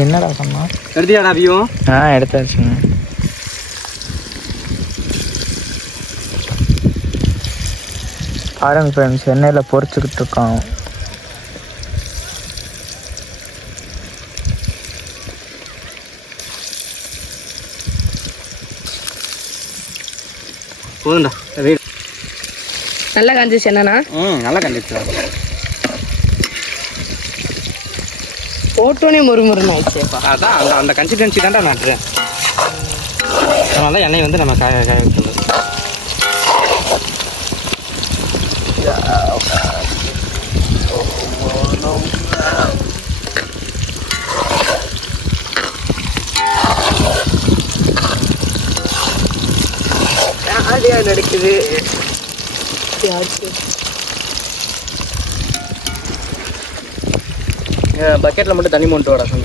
என்னடா சொன்னா? எடுத்தியாடா வியூ? எடுத்தாச்சுங்க. பாருங்க ஃப்ரெண்ட்ஸ், எண்ணெயில் பொரிச்சுக்கிட்டு இருக்கோம். போதும்டா. நல்லா காஞ்சிச்சு என்னன்னா? நல்லா கண்டிப்பா போட்டோனே முறுமுறுன்னு ஆயிடுச்சேப்பா. அதான் அந்த அந்த கன்சிஸ்டன்சி தான்டா நாட்டுறேன். அதனால தான் எண்ணெய் வந்து நம்ம காய வைக்கிறது. நடக்குது. பக்கெட்டில் மட்டும் தண்ணி மொண்டு வாடா. பக்கெட்